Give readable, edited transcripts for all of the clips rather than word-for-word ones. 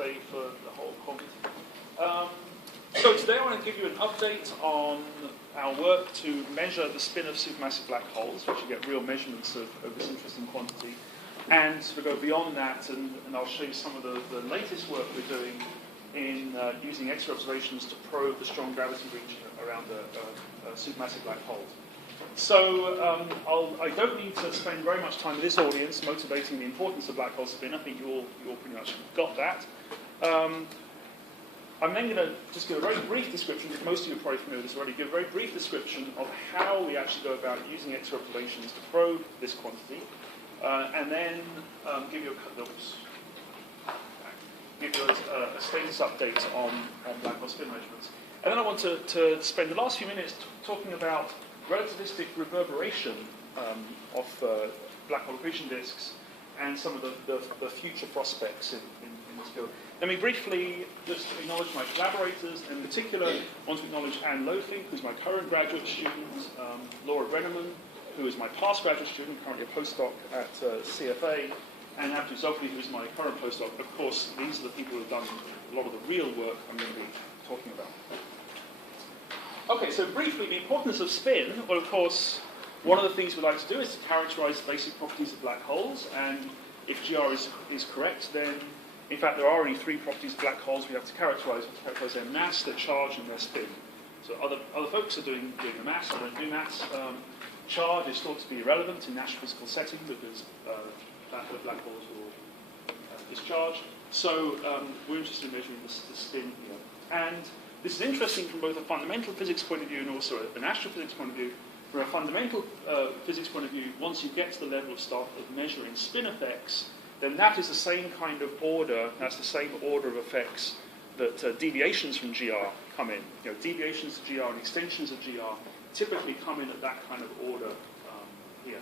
Day for the whole conference. So today I want to give you an update on our work to measure the spin of supermassive black holes, which you get real measurements of this interesting quantity. And to go beyond that, and I'll show you some of the latest work we're doing in using X-ray observations to probe the strong gravity region around supermassive black holes. So I don't need to spend very much time with this audience motivating the importance of black hole spin. I think you all pretty much got that. I'm then going to just give a very brief description, because most of you are probably familiar with this already, give a very brief description of how we actually go about using X-ray observations to probe this quantity, and then give you a status update on black hole spin measurements. And then I want to spend the last few minutes talking about relativistic reverberation of black hole accretion disks and some of the future prospects in this field. Let me briefly just acknowledge my collaborators, and in particular I want to acknowledge Anne Loafley, who's my current graduate student, Laura Brenneman, who is my past graduate student, currently a postdoc at CFA, and Abdu Zofli, who's my current postdoc. Of course, these are the people who have done a lot of the real work I'm going to be talking about. Okay, so briefly, the importance of spin. Well, of course, one of the things we like to do is to characterize the basic properties of black holes, and if GR is correct, then in fact there are only three properties of black holes we have to characterize. We have to characterize their mass, their charge, and their spin. So other folks are doing the mass. I don't do mass. Charge is thought to be irrelevant in Nash physical setting because black holes will discharge. So we're interested in measuring the spin here. And this is interesting from both a fundamental physics point of view and also an astrophysics point of view. From a fundamental physics point of view, once you get to the level of measuring spin effects, then that is the same kind of order, that's the same order of effects that deviations from GR come in. You know, deviations to GR and extensions of GR typically come in at that kind of order here.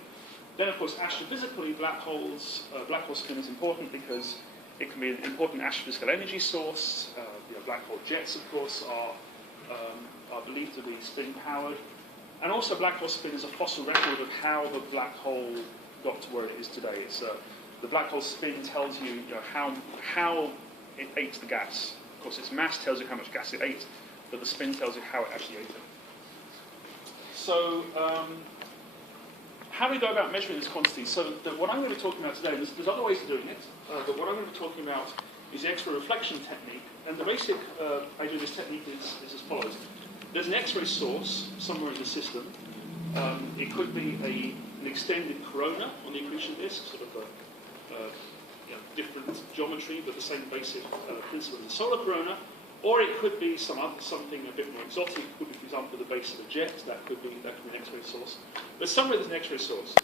Then, of course, astrophysically, black hole spin is important because it can be an important astrophysical energy source. Black hole jets, of course, are believed to be spin-powered. And also, black hole spin is a fossil record of how the black hole got to where it is today. It's the black hole spin tells you, how it ate the gas. Of course, its mass tells you how much gas it ate, but the spin tells you how it actually ate it. So, how do we go about measuring this quantity? So, what I'm going to be talking about today, there's other ways of doing it, but what I'm going to be talking about is the X-ray reflection technique. And the basic idea of this technique is as follows. There's an X-ray source somewhere in the system. It could be an extended corona on the accretion disk, sort of a different geometry, but the same basic principle as the solar corona. Or it could be something a bit more exotic. It could be, for example, the base of a jet. That could be an X-ray source. But somewhere there's an X-ray source.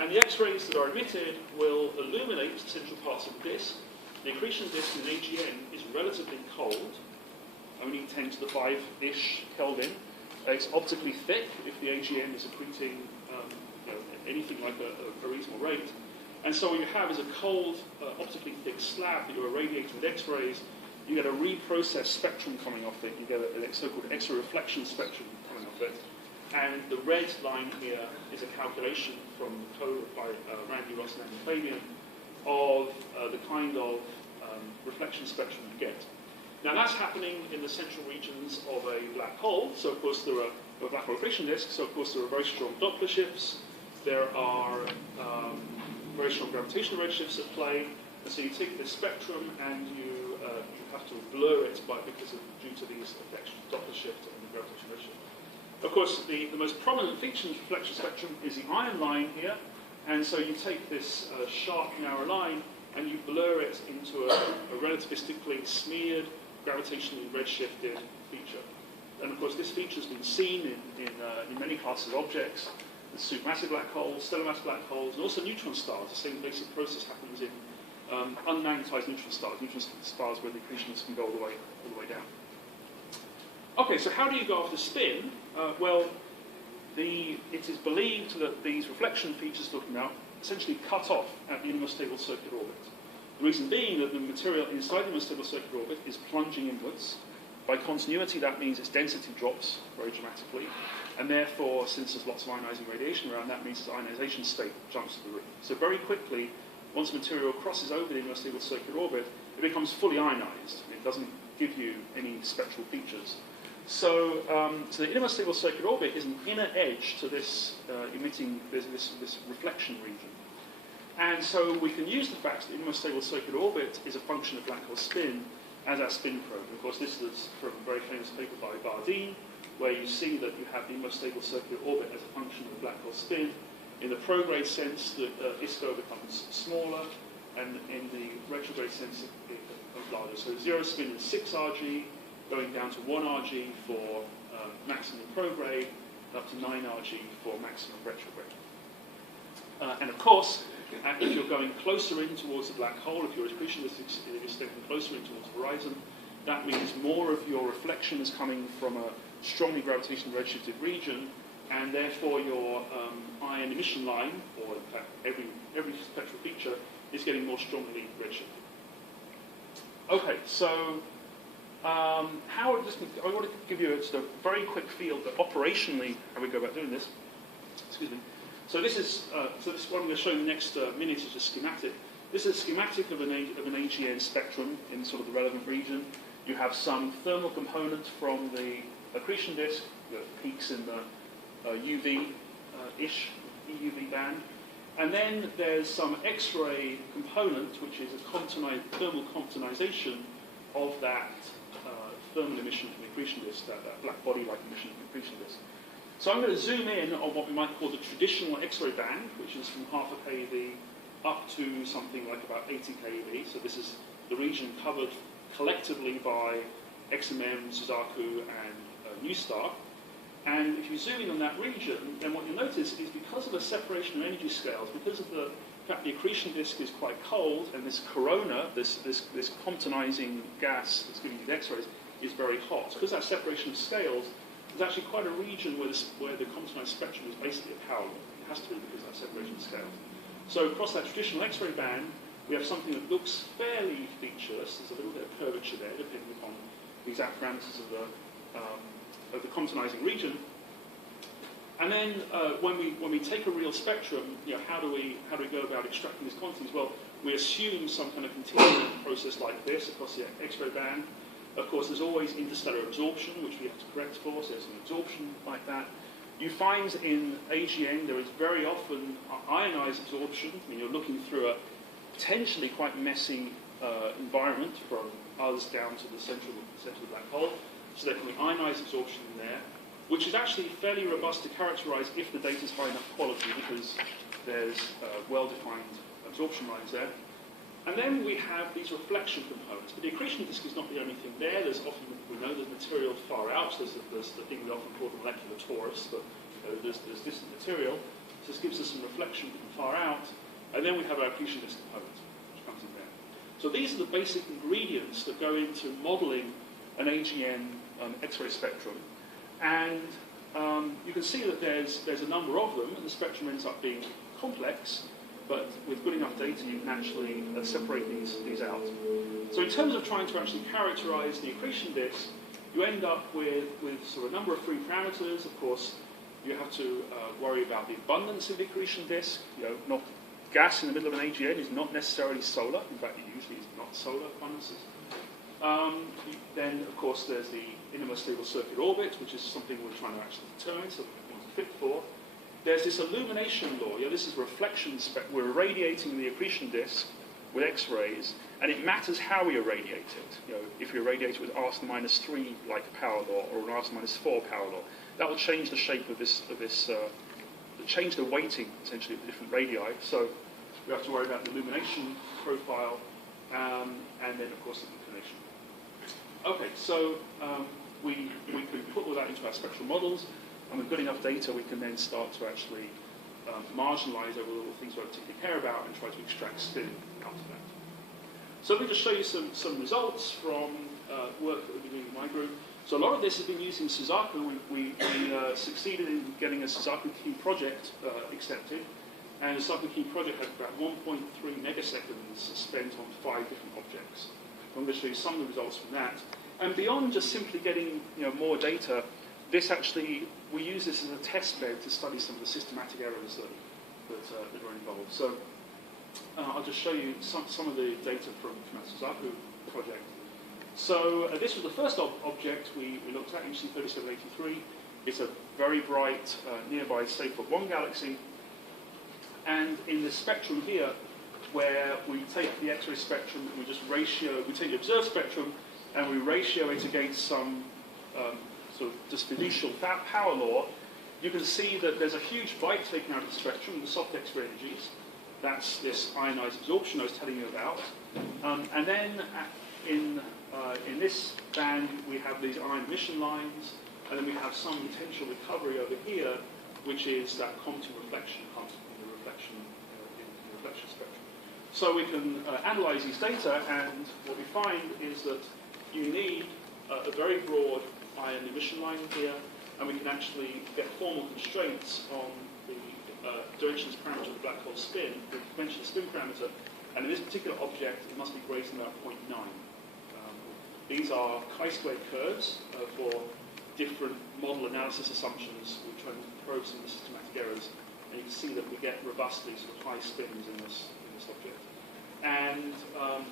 And the X-rays that are emitted will illuminate central parts of the disk. The accretion disk in AGN is relatively cold, only 10 to the 5-ish Kelvin. It's optically thick if the AGN is accreting anything like a reasonable rate. And so what you have is a cold, optically thick slab that you're irradiating with X-rays. You get a reprocessed spectrum coming off it. You get a so-called X-ray reflection spectrum coming off it. And the red line here is a calculation from the code by Randy Ross and Andy Fabian of the kind of reflection spectrum you get. Now that's happening in the central regions of a black hole. So of course there are a black hole accretion disk. So of course there are very strong Doppler shifts. There are very strong gravitational redshifts at play. And so you take this spectrum and you have to blur it due to these effects, Doppler shift and the gravitational redshift. Of course, the most prominent feature in the reflection spectrum is the iron line here. And so you take this sharp, narrow line and you blur it into a relativistically smeared, gravitationally redshifted feature. And of course, this feature has been seen in many classes of objects, the supermassive black holes, stellar mass black holes, and also neutron stars. The same basic process happens in unmagnetized neutron stars where the accretions can go all the way down. Okay, so how do you go after spin? It is believed that these reflection features looking out essentially cut off at the inner stable circuit orbit. The reason being that the material inside the inner stable circuit orbit is plunging inwards. By continuity, that means its density drops very dramatically, and therefore, since there's lots of ionizing radiation around, that means its ionization state jumps to the roof. So very quickly, once material crosses over the inner stable circuit orbit, it becomes fully ionized. It doesn't give you any spectral features. So, so the innermost stable circular orbit is an inner edge to this emitting this reflection region. And so we can use the fact that the innermost stable circular orbit is a function of black hole spin as our spin probe. And of course, this is from a very famous paper by Bardeen, where you see that you have the innermost stable circular orbit as a function of black hole spin. In the prograde sense, the ISCO becomes smaller, and in the retrograde sense, it becomes larger. So 0 spin is 6 Rg, going down to 1 Rg for maximum prograde, up to 9 Rg for maximum retrograde. And of course, if you're going closer in towards the black hole, if your accretion is extending closer in towards the horizon, that means more of your reflection is coming from a strongly gravitationally redshifted region, and therefore your ion emission line, or in fact every spectral feature, is getting more strongly redshifted. Okay, so I want to give you a very quick feel that operationally how we go about doing this. Excuse me. So this is what I'm going to show you in the next minute is a schematic. This is a schematic of an AGN spectrum in sort of the relevant region. You have some thermal component from the accretion disk that peaks in the UV-ish, EUV band. And then there's some X-ray component, which is a thermal comptonization of that thermal emission from the accretion disk, that black body-like emission from the accretion disk. So I'm going to zoom in on what we might call the traditional X-ray band, which is from half a keV up to something like about 80 keV. So this is the region covered collectively by XMM, Suzaku, and NuStar. And if you zoom in on that region, then what you'll notice is because of the separation of energy scales, because of the fact the accretion disk is quite cold, and this corona, this comptonizing gas that's giving you the X-rays, is very hot. Because that separation of scales, there's actually quite a region where the comptonized spectrum is basically a power law. It has to be because of that separation of scales. So across that traditional X-ray band, we have something that looks fairly featureless. There's a little bit of curvature there, depending upon the exact parameters of the comptonizing region. And then when we take a real spectrum, how do we go about extracting these quantities? Well, we assume some kind of continuum process like this across the X-ray band. Of course, there's always interstellar absorption, which we have to correct for, so there's an absorption like that. You find in AGN there is very often ionized absorption. I mean, you're looking through a potentially quite messy environment from us down to the central black hole. So there can be ionized absorption in there, which is actually fairly robust to characterize if the data is high enough quality, because there's well-defined absorption lines there. And then we have these reflection components. But the accretion disk is not the only thing there. There's often, we know there's material far out. There's the thing we often call the molecular torus, but there's distant material. So this gives us some reflection from far out. And then we have our accretion disk component, which comes in there. So these are the basic ingredients that go into modeling an AGN X-ray spectrum. And you can see that there's a number of them, and the spectrum ends up being complex. But with good enough data, you can actually separate these out. So in terms of trying to actually characterize the accretion disk, you end up with sort of a number of free parameters. Of course, you have to worry about the abundance of the accretion disk. Not gas in the middle of an AGN is not necessarily solar. In fact, it usually is not solar abundances. Then, of course, there's the innermost stable circular orbit, which is something we're trying to actually determine, so we want to fit for. There's this illumination law. This is reflection spec. We're irradiating the accretion disk with X-rays, and it matters how we irradiate it. If we irradiate it with R⁻³ like power law, or an R⁻⁴ power law, that will change the shape of this change the weighting essentially of the different radii. So we have to worry about the illumination profile, and then of course the inclination. Okay, so we can put all that into our spectral models. And with good enough data, we can then start to actually marginalize over all the things we particularly care about and try to extract spin out of that. So let me just show you some results from work that we've been doing in my group. So a lot of this has been using Suzaku. We succeeded in getting a Suzaku key project accepted. And the Suzaku key project has about 1.3 megaseconds spent on 5 different objects. I'm going to show you some of the results from that. And beyond just simply getting more data, we use this as a test bed to study some of the systematic errors that are involved. So I'll just show you some of the data from our Suzaku project. So this was the first object we looked at, UC3783. It's a very bright nearby Seyfert-1 galaxy. And in the spectrum here, where we take the X-ray spectrum and we take the observed spectrum and we ratio it against some sort of just fiducial power law, you can see that there's a huge bite taken out of the spectrum, the soft X-ray energies. That's this ionized absorption I was telling you about. And then in this band, we have these ion emission lines, and then we have some potential recovery over here, which is that Compton reflection in the reflection spectrum. So we can analyze these data, and what we find is that you need a very broad ion emission line here, and we can actually get formal constraints on the directions parameter of the black hole spin, the conventional spin parameter, and in this particular object, it must be greater than about 0.9. These are chi-squared curves for different model analysis assumptions. We're trying to probe some of the systematic errors, and you can see that we get robustly sort of high spins in this object. And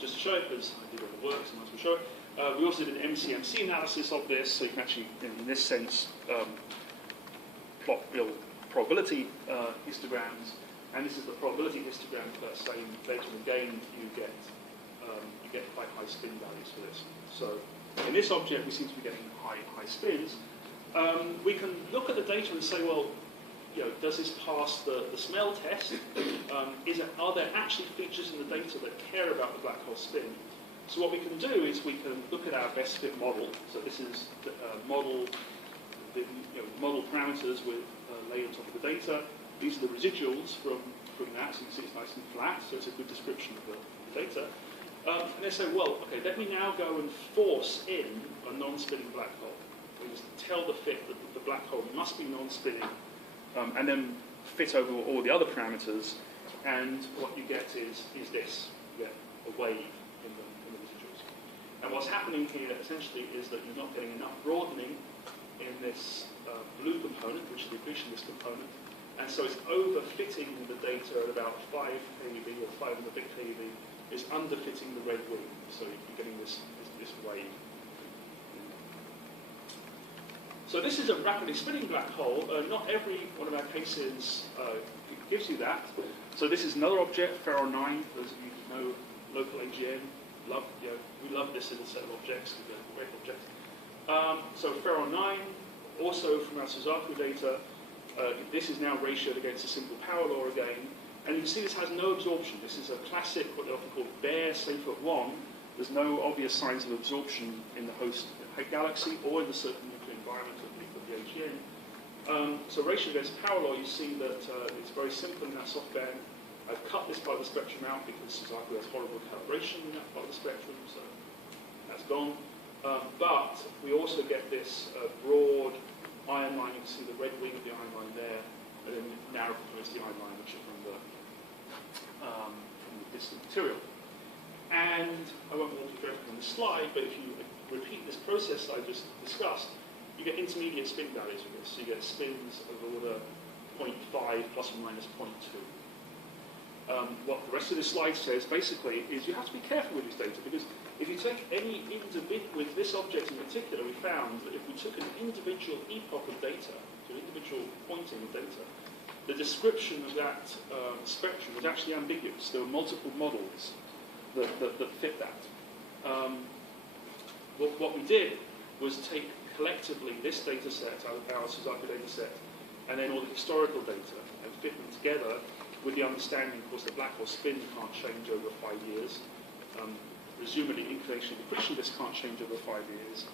just to show it, because I did all the work, so I might as well show it, we also did an MCMC analysis of this, so you can actually, in this sense, plot real probability histograms, and this is the probability histogram for that same data. And again, you get quite high spin values for this. So in this object, we seem to be getting high spins. We can look at the data and say, well, does this pass the smell test? Are there actually features in the data that care about the black hole spin? So what we can do is we can look at our best fit model. So this is the model parameters with laid on top of the data. These are the residuals from that. So you can see it's nice and flat. So it's a good description of the data. And they say, well, okay, let me now go and force in a non-spinning black hole. We just tell the fit that the black hole must be non-spinning, and then fit over all the other parameters. And what you get is this. You get a wave in the residuals. And what's happening here essentially is that you're not getting enough broadening in this blue component, which is the accretionist component. And so it's overfitting the data at about 5 keV or 500 keV. Is underfitting the red wing, so you're getting this wave. So this is a rapidly spinning black hole. Not every one of our cases gives you that. So this is another object, Ferro 9. Those of you who know local AGN, we love this little set of objects. They're great objects. So Ferro 9, also from our Suzaku data, this is now ratioed against a simple power law again. And you can see this has no absorption. This is a classic, what they often call bare Seyfert-1. There's no obvious signs of absorption in the host galaxy or in the circumnuclear environment of the AGN. So ratio against power law, you see that it's very simple in that soft band. I've cut this part of the spectrum out because Suzaku has horrible calibration in that part of the spectrum, so that's gone. But we also get this broad ion line. You can see the red wing of the ion line there, and then narrow towards the ion line, which are from the distant material. And I won't walk you through everything on this slide, but if you repeat this process I just discussed, you get intermediate spin values with this. So you get spins of order 0.5 plus or minus 0.2. What the rest of this slide says basically is you have to be careful with this data, because if you take any with this object in particular, we found that if we took an individual epoch of data, so an individual pointing of data, the description of that spectrum was actually ambiguous. There were multiple models that fit that. What we did was take collectively this data set, our Suzaku data set, and then all the historical data, and fit them together with the understanding, of course, the black hole spin can't change over 5 years. Presumably, inclination and accretion disk can't change over 5 years.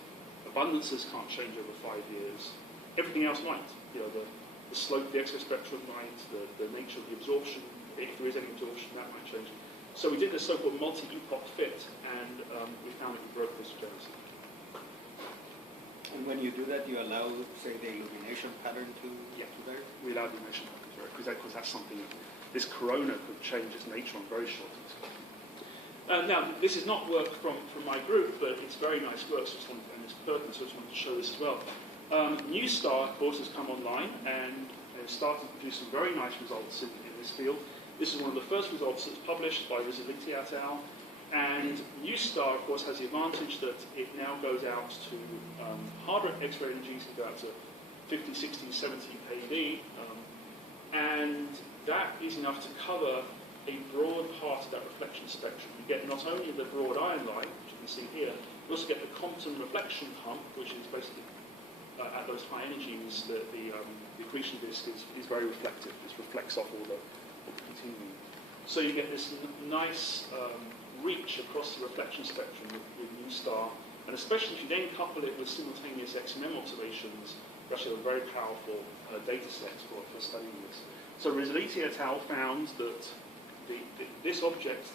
Abundances can't change over 5 years. Everything else might. The slope of the X-ray spectrum might, the nature of the absorption, if there is any absorption, that might change. So we did this so-called multi-epoch fit, and we found that we broke this jealousy. And when you do that, you allow, say, the illumination pattern to there? We allow the illumination pattern to vary, because that's something that this corona could change its nature on very short time. Now, this is not work from my group, but it's very nice work, and it's pertinent, so I just wanted to show this as well. New Star, of course, has come online, and they've started to produce some very nice results in this field. This is one of the first results that's published by Rizzoliti et al. And NuSTAR, of course, has the advantage that it now goes out to harder X-ray energies, it goes out to 50, 60, 70 keV, and that is enough to cover a broad part of that reflection spectrum. You get not only the broad iron line, which you can see here, you also get the Compton reflection hump, which is basically at those high energies, the accretion disk is very reflective. It reflects off all the continuum. So you get this nice reach across the reflection spectrum with NuSTAR, and especially if you then couple it with simultaneous XMM observations, you actually have a very powerful data set for studying this. So Rizzoliti et al. Found that this object,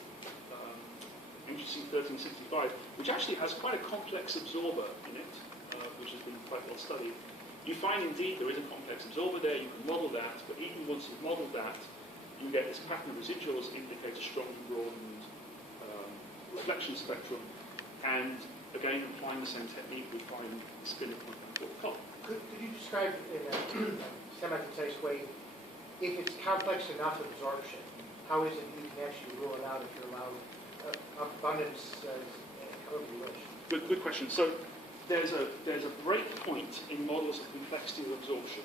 MGC 1365, which actually has quite a complex absorber in it, which has been quite well studied. You find indeed there is a complex absorber there, you can model that, but even once you've modeled that, you get this pattern of residuals indicate a strongly broadened reflection spectrum, and again, applying the same technique, we find spin at 1.4 Could you describe in a semi-concise way, if it's complex enough absorption, how is it you can actually rule it out if you're allowed abundance, however you wish? Good question. So there's a break point in models of complexity of absorption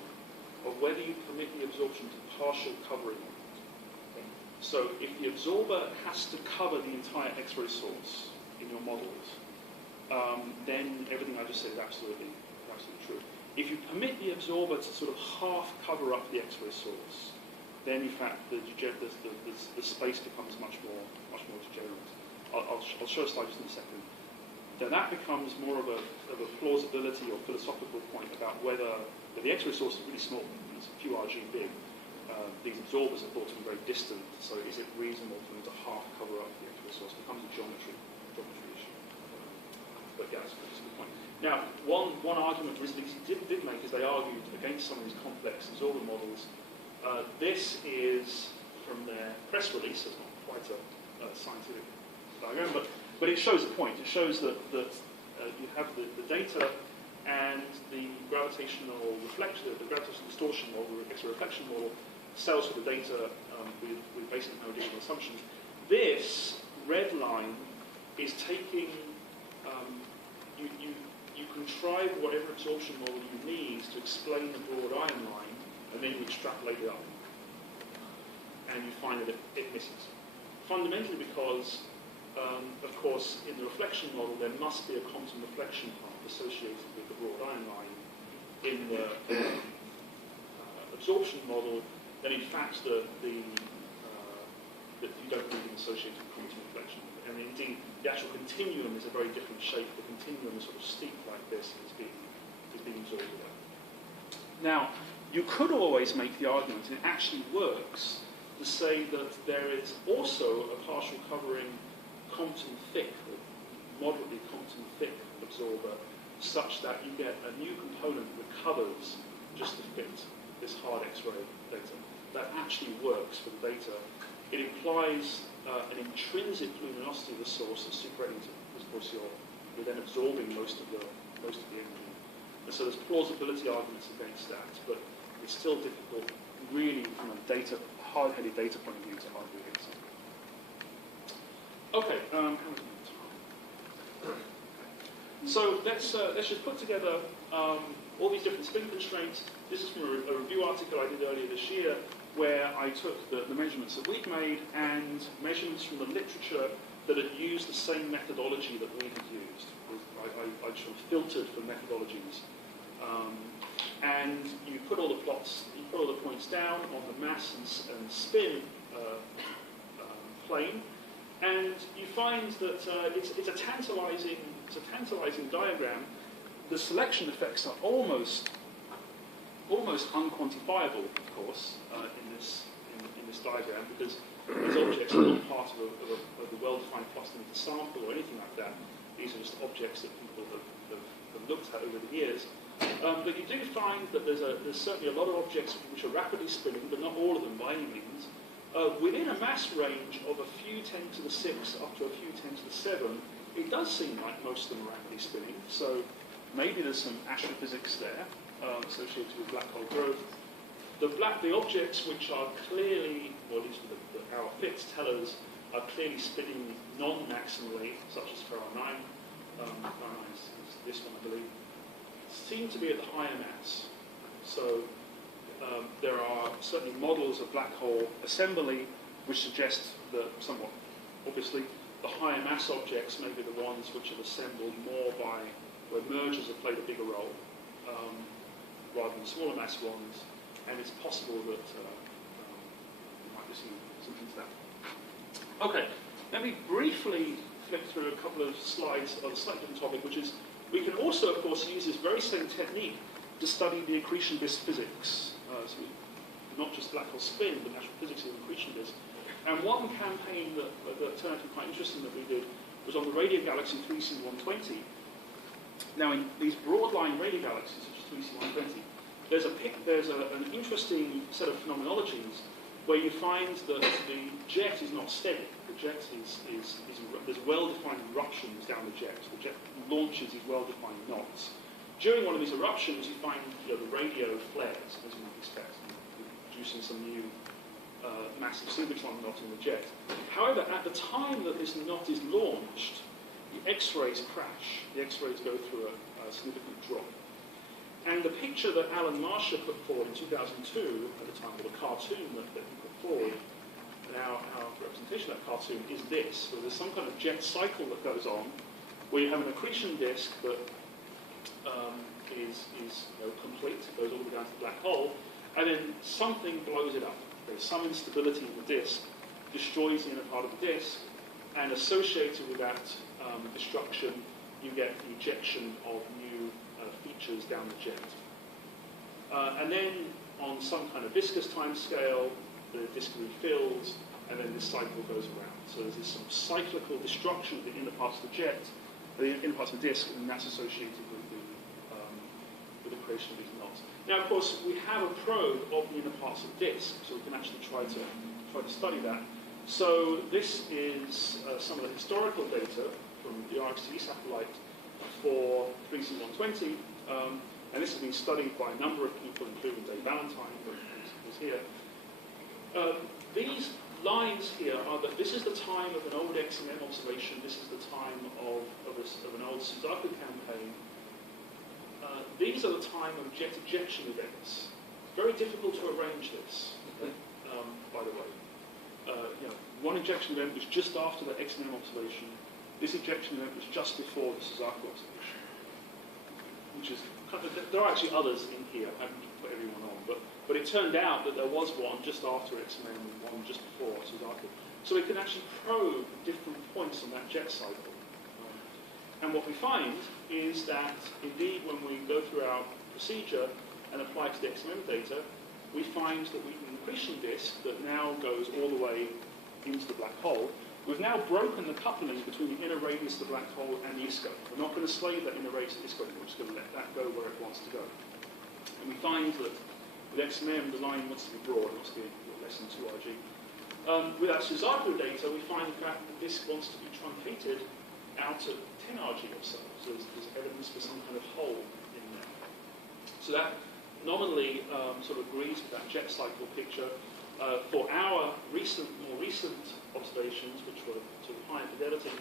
of whether you permit the absorption to partial covering. So if the absorber has to cover the entire X-ray source in your models, then everything I just said is absolutely true. If you permit the absorber to sort of half cover up the X-ray source, then in fact the space becomes much more degenerate. I'll show a slide just in a second. Then that becomes more of a plausibility or philosophical point about whether the X-ray source is really small, it's a few RG big. These absorbers are thought to be very distant, so is it reasonable for them to half cover up the X-ray source? It becomes a geometry issue. But yeah, that's a good point. Now, one argument Rizzoliti did make is they argued against some of these complex absorber models. This is from their press release, so it's not quite a scientific diagram, but it shows a point. It shows that you have the data and the gravitational reflection, the gravitational distortion model, the X-ray reflection model, sells for the data with basically no additional assumptions. This red line is taking, you contrive whatever absorption model you need to explain the broad iron line, and then you extrapolate it up. And you find that it misses. Fundamentally because, of course, in the reflection model, there must be a Compton reflection path associated with the broad iron line. In the absorption model, then in fact that you don't really associate with Compton reflection. And indeed, the actual continuum is a very different shape. The continuum is sort of steep like this and is being absorbed away. Now, you could always make the argument, and it actually works, to say that there is also a partial covering Compton thick, or moderately Compton thick absorber, such that you get a new component that covers just to fit this hard X-ray data. That actually works for the data. It implies an intrinsic luminosity of the source that's superadding to, of course, you're then absorbing most of the energy. And so there's plausibility arguments against that, but it's still difficult, really, from a hard-headed data point of view, to argue against it. Okay, how much time? So let's just put together all these different spin constraints. This is from a review article I did earlier this year, where I took the measurements that we'd made and measurements from the literature that had used the same methodology that we had used. I sort of filtered for methodologies. And you put all the plots, you put all the points down on the mass and spin plane, and you find that it's a tantalizing diagram. The selection effects are almost unquantifiable, of course, in this diagram, because these objects are not part of a well-defined cluster meter sample or anything like that. These are just objects that people have looked at over the years. But you do find that there's certainly a lot of objects which are rapidly spinning, but not all of them by any means. Within a mass range of a few 10 to the 6 up to a few 10 to the 7, it does seem like most of them are rapidly spinning. So maybe there's some astrophysics there associated with black hole growth. the objects which are clearly, or at least our fits tell us, are clearly spinning non-maximally, such as Ferrari 9, Ferrari 9 is this one, I believe, seem to be at the higher mass. So there are certainly models of black hole assembly which suggest that somewhat, obviously, the higher mass objects may be the ones which are assembled more by, where mergers have played a bigger role, rather than smaller mass ones, and it's possible that we might be seeing something to that. Okay, let me briefly flick through a couple of slides on a slightly different topic, which is we can also, of course, use this very same technique to study the accretion disk physics. So not just black hole spin, but natural physics of the accretion disk. And one campaign that turned out to be quite interesting that we did was on the radio galaxy 3C120. Now, in these broad-line radio galaxies, such as 3C120, there's an interesting set of phenomenologies where you find that the jet is not steady. The jet there's well-defined eruptions down the jet. The jet launches these well-defined knots. During one of these eruptions, you find the radio flares, as you might expect, producing some new massive synchrotron knot in the jet. However, at the time that this knot is launched, the X-rays crash. The X-rays go through a significant drop. And the picture that Alan Marshall put forward in 2002, at the time, or the cartoon that he put forward, and our representation of that cartoon is this. So there's some kind of jet cycle that goes on, where you have an accretion disk that is complete, goes all the way down to the black hole, and then something blows it up. There's some instability in the disk, destroys the inner part of the disk, and associated with that destruction, you get the ejection of new features down the jet. And then, on some kind of viscous time scale, the disk refills, and then this cycle goes around. So there's this sort of cyclical destruction of the inner parts of the jet, the inner parts of the disk, and that's associated with the creation of these knots. Now, of course, we have a probe of the inner parts of the disk, so we can actually try to study that. So this is some of the historical data from the RxTV satellite for 3C120, and this has been studied by a number of people, including Dave Valentine, who's here. These lines here are that this is the time of an old XMM observation, this is the time of an old Suzaku campaign. These are the time of jet ejection events. Very difficult to arrange this, by the way. One ejection event was just after the XMM observation. This ejection event was just before the Suzaku observation. Which is there are actually others in here. I haven't put everyone on, but it turned out that there was one just after XMM and one just before Suzaku. So we can actually probe different points on that jet cycle. And what we find is that, indeed, when we go through our procedure and apply it to the XMM data, we find that we have an accretion disk that now goes all the way into the black hole. We've now broken the coupling between the inner radius of the black hole and the ISCO. We're not going to slave that inner radius of the ISCO, we're just going to let that go where it wants to go. And we find that with XMM, the line wants to be broad, it wants to be less than 2 RG. With our Suzaku data, we find, in fact, the disk wants to be truncated out at 10 RG or so. So there's evidence for some kind of hole in there. So that nominally sort of agrees with that jet cycle picture. For our more recent observations, which were sort of high fidelity,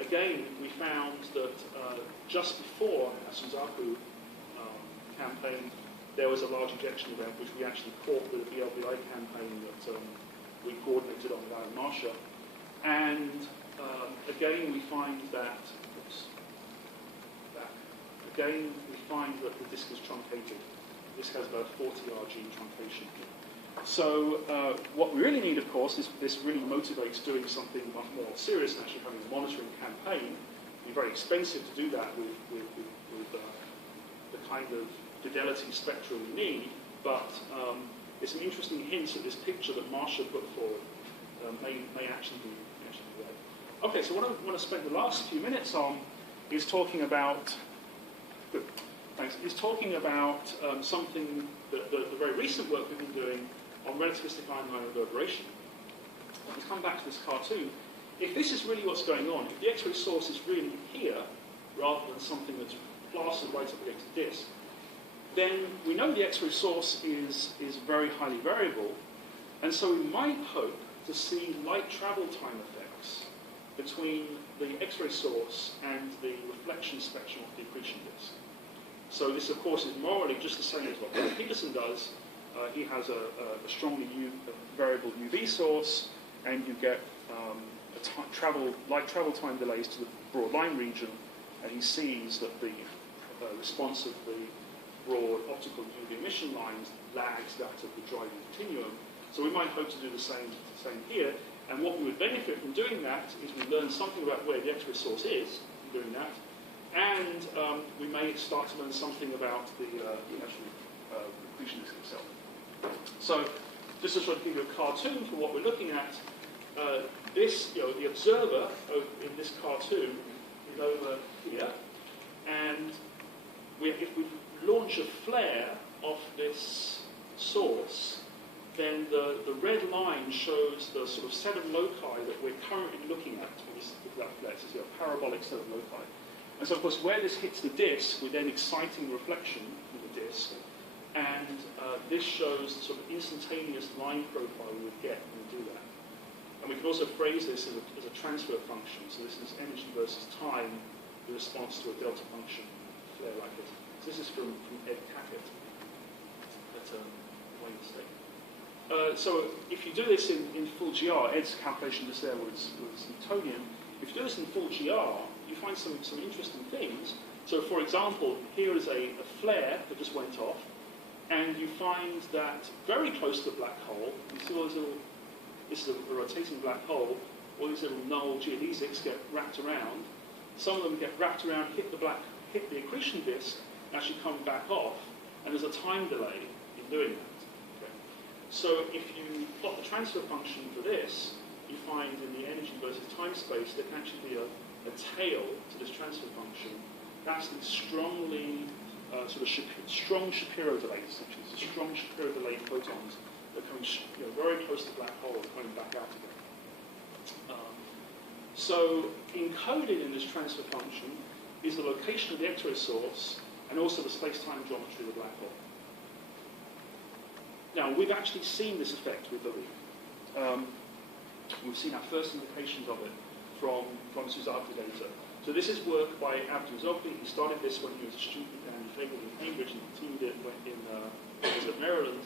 again, we found that just before our Suzaku campaign, there was a large ejection event, which we actually caught with a BLBI campaign that we coordinated on with Alan Marsha. And again, we find that, the disk is truncated. This has about 40 RG truncation. So what we really need, of course, is this really motivates doing something much more serious and actually having a monitoring campaign. It'd be very expensive to do that with the kind of fidelity spectrum we need, but there's some interesting hints at this picture that Marsha put forward may actually be right. Okay, so what I want to spend the last few minutes on is talking about something that the very recent work we've been doing on relativistic ion-line reverberation. Let's come back to this cartoon. If this is really what's going on, if the X-ray source is really here, rather than something that's plastered right up against the disk, then we know the X-ray source is very highly variable, and so we might hope to see light travel time effects between the X-ray source and the reflection spectrum of the accretion disk. So this, of course, is morally just the same as what Peterson does. He has a strongly variable UV source, and you get light travel time delays to the broad line region, and he sees that the response of the broad optical UV emission lines lags that of the driving continuum. So we might hope to do the same here, and what we would benefit from doing that is we learn something about where the X-ray source is in doing that, and we may start to learn something about the actual accretion disk itself. So just to sort of give you a cartoon for what we're looking at, this, the observer in this cartoon is over here, and if we launch a flare off this source, then the red line shows the sort of set of loci that we're currently looking at with that flare. So it's a parabolic set of loci. And so, of course, where this hits the disk, we're then exciting reflection from the disk, and this shows the sort of instantaneous line profile we would get when we do that. And we can also phrase this as a transfer function. So this is energy versus time in response to a delta function flare like this. So this is from Ed Cackett at Wayne State. So if you do this in full GR, Ed's calculation just there was Newtonian. If you do this in full GR, you find some interesting things. So for example, here is a flare that just went off, and you find that very close to the black hole, you see all these little, this is a rotating black hole, all these little null geodesics get wrapped around. Some of them get wrapped around, hit the accretion disk, and actually come back off, and there's a time delay in doing that. Okay. So if you plot the transfer function for this, you find in the energy versus time space there can actually be a tail to this transfer function. That's the strongly strong Shapiro delays, essentially. It's a strong Shapiro delayed photons that are coming very close to the black hole and coming back out again. So encoded in this transfer function is the location of the X-ray source and also the space-time geometry of the black hole. Now, we've actually seen this effect, we believe. We've seen our first indications of it from Suzuki data. So this is work by Abdul Zogby. He started this when he was a student in Cambridge and continued it when he was at Maryland.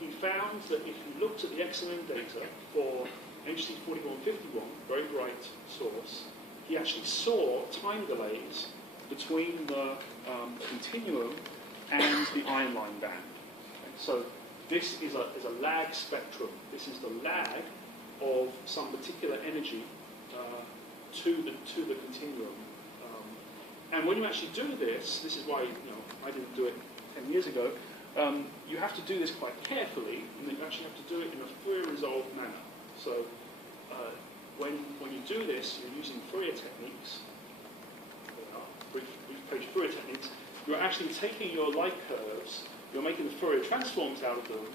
He found that if you looked at the XMM data for HC 4151, very bright source, he actually saw time delays between the continuum and the ion line band. Okay, so this is a lag spectrum. This is the lag of some particular energy to the continuum. And when you actually do this is why I didn't do it 10 years ago. You have to do this quite carefully, and you actually have to do it in a Fourier resolved manner. So when you do this, you're using Fourier techniques, brief page Fourier techniques. You're actually taking your light curves, you're making the Fourier transforms out of them,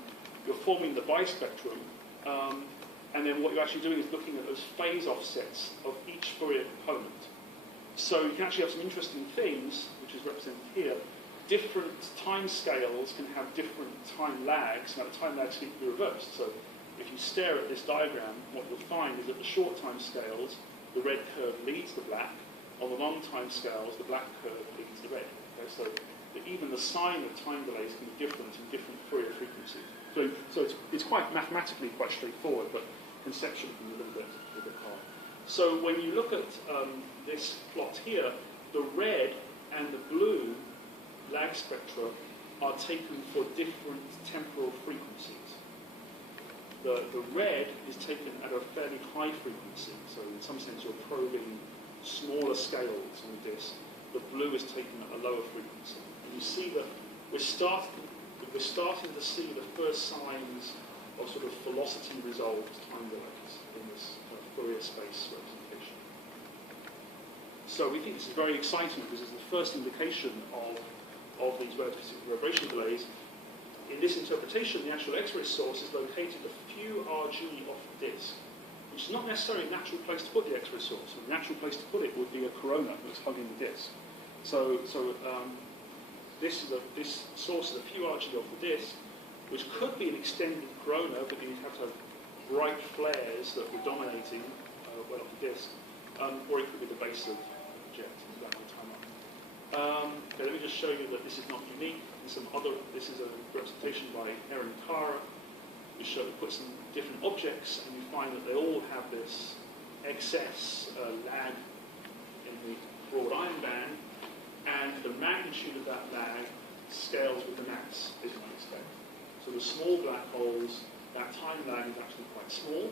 you're forming the bispectrum, and then what you're actually doing is looking at those phase offsets of each Fourier component. So you can actually have some interesting things, which is represented here. Different time scales can have different time lags. Now the time lags can be reversed. So if you stare at this diagram, what you'll find is that the short time scales, the red curve leads the black. On the long time scales, the black curve leads the red. Okay, so even the sign of time delays can be different in different Fourier frequencies. So it's quite mathematically quite straightforward, but conceptually can be a little bit hard. So when you look at this plot here, the red and the blue lag spectra are taken for different temporal frequencies. The red is taken at a fairly high frequency, so in some sense you're probing smaller scales on the disk. The blue is taken at a lower frequency. And you see that we're starting to see the first signs of sort of velocity resolved time delays in this Fourier space representation. So we think this is very exciting because it's the first indication of these relative reverberation delays. In this interpretation, the actual X-ray source is located a few Rg off the disk, which is not necessarily a natural place to put the X-ray source. The natural place to put it would be a corona that's hugging the disk. So this source is a few argy off the disk, which could be an extended corona, but you'd have to have bright flares that were dominating well off the disk, or it could be the base of the jet. Black hole timeline. Okay, let me just show you that this is not unique. This is a representation by Erin Tara, which puts some different objects, and you find that they all have this excess lag in the broad iron band, and the magnitude of that lag scales with the mass, as you might expect. So the small black holes, that time lag is actually quite small,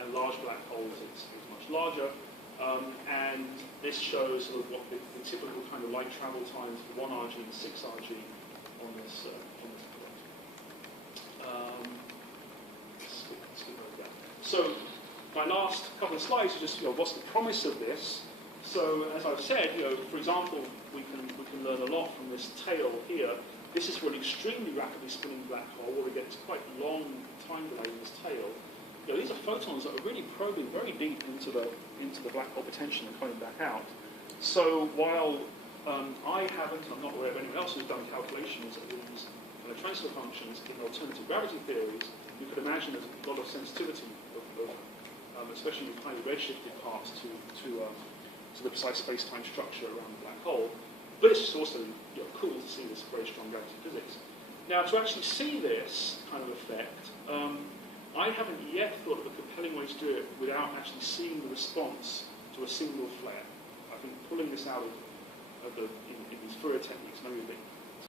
and large black holes is much larger. And this shows sort of what the typical kind of light travel times for 1 RG and 6 RG on this plot. Skip over that. So my last couple of slides are just, what's the promise of this? So as I've said, for example, we can learn a lot from this tail here. This is for an extremely rapidly spinning black hole where we get quite long time delay in this tail. These are photons that are really probing very deep into the black hole potential and coming back out. So while I haven't, I'm not aware of anyone else who's done calculations of these transfer functions in alternative gravity theories, you could imagine there's a lot of sensitivity of especially with highly redshifted parts to the precise space-time structure around the black hole. But it's just also cool to see this very strong gravity physics. Now, to actually see this kind of effect, I haven't yet thought of a compelling way to do it without actually seeing the response to a single flare. I think pulling this out in these Fourier techniques may be a bit